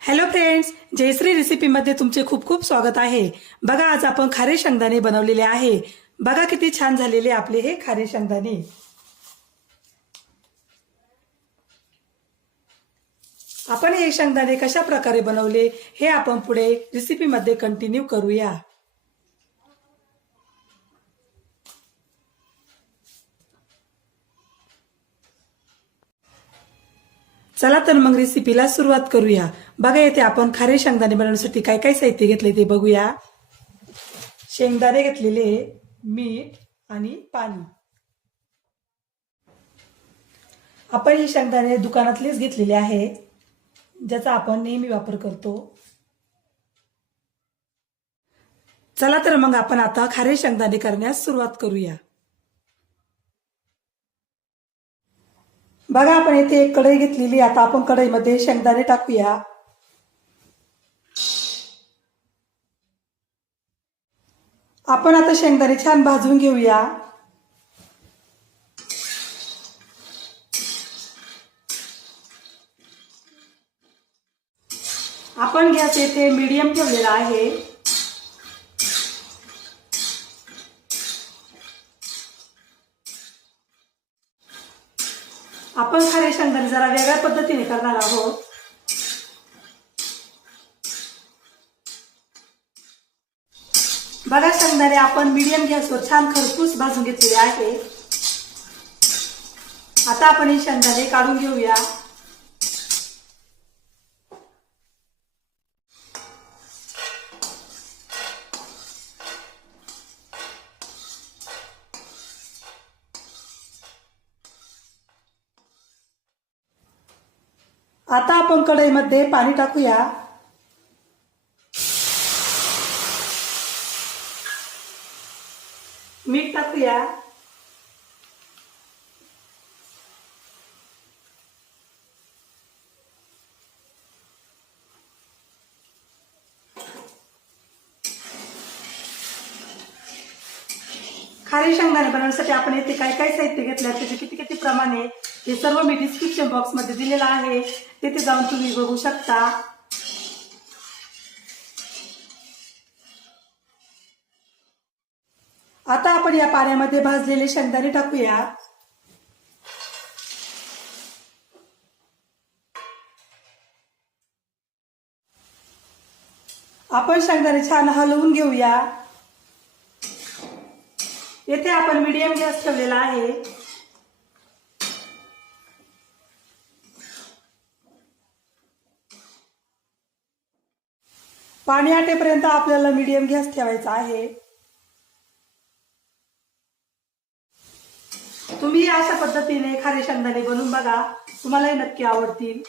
Hello friends, Jayashree रेसिपीमध्ये तुमचे खूप खूप स्वागत आहे। बघा, आज आपण खारे शेंगदाणे बनवलेले आहे। बघा किती छान झालेले आपले हे खारे शेंगदाणे। आपण हे शेंगदाणे कशा प्रकारे बनवले हे आपण पुढे रेसिपीमध्ये कंटिन्यू करूया। चला तर मग रेसिपीला सुरुवात करूया। बघा, येथे आपण खारे शेंगदाणे बनवण्यासाठी काय काय साहित्य घेतले ते बघूया। शेंगदाणे घेतलेले, मीठ आणि पाणी। आपण हे शेंगदाणे दुकानातलेच घेतलेले आहे, ज्याचा आपण नेहमी वापर करतो। चला तर मग आपण आता खारे शेंगदाणे करण्यास सुरुवात करूया। बघा, आपण येथे एक कढई घेतलेली। आता आपण कढईमध्ये शेंगदाणे टाकूया। आपण आता शेंगदाणे छान भाजून घेऊया। आपण गॅस येथे मीडियम ठेवलेला आहे। आपण खारे शेंगदाणे जरा वेगळ्या पद्धतीने करणार आहोत। बघा, शेंगदाणे आपण मीडियम गॅसवर छान खरपूस भाजून घेतलेले आहे। आता आपण हे शेंगदाणे काढून घेऊया। आता आपण कढईमध्ये पाणी टाकूया। मीठ टाकूया। खारे शेंगदाणे बनवण्यासाठी आपण येथे काय काय साहित्य घेतले, त्याचे किती किती प्रमाण आहे हे सर्व मी डिस्क्रिप्शन बॉक्स मध्ये दिलेलं आहे, तिथे जाऊन तुम्ही बघू शकता। आता आपण या पाण्यामध्ये भाजलेले शेंगदाणे टाकूया। आपण शेंगदाणे छान हलवून घेऊया। येथे आपण मीडियम गॅस ठेवलेला आहे। पाणी आटेपर्यंत आपल्याला मीडियम गॅस ठेवायचा आहे। तुम्ही अशा पद्धतीने खारे शेंगदाणे बनवून बघा, तुम्हालाही नक्की आवडतील।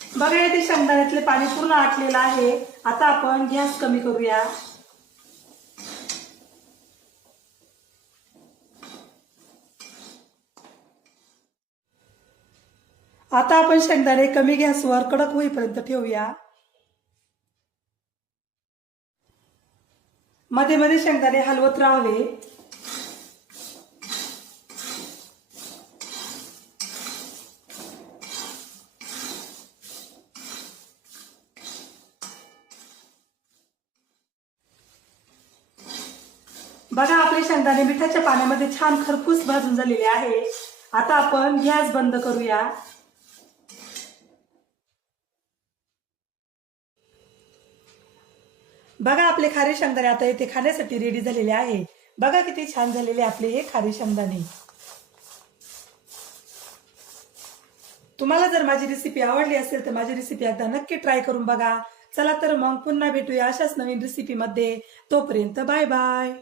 बघा, येथे शेंगदाण्यातले पाणी पूर्ण आटलेलं आहे। आता आपण गॅस कमी करूया। आता आपण शेंगदाणे कमी गॅसवर कडक होईपर्यंत ठेवूया। मध्ये मध्ये शेंगदाणे हलवत राहावे। बघा, आपले शेंगदाणे मिठाच्या पाण्यामध्ये छान खरपूस भाजून झालेले आहे। आता आपण गॅस बंद करूया। बघा, आपले खारे शेंगदाणे आता इथे खाण्यासाठी रेडी झालेले आहे। बघा किती छान झालेले आपले हे खारे शेंगदाणे। तुम्हाला जर माझी रेसिपी आवडली असेल तर माझी रेसिपी एकदा नक्की ट्राय करून बघा। चला तर मग पुन्हा भेटूया अशाच नवीन रेसिपी मध्ये। तोपर्यंत बाय बाय।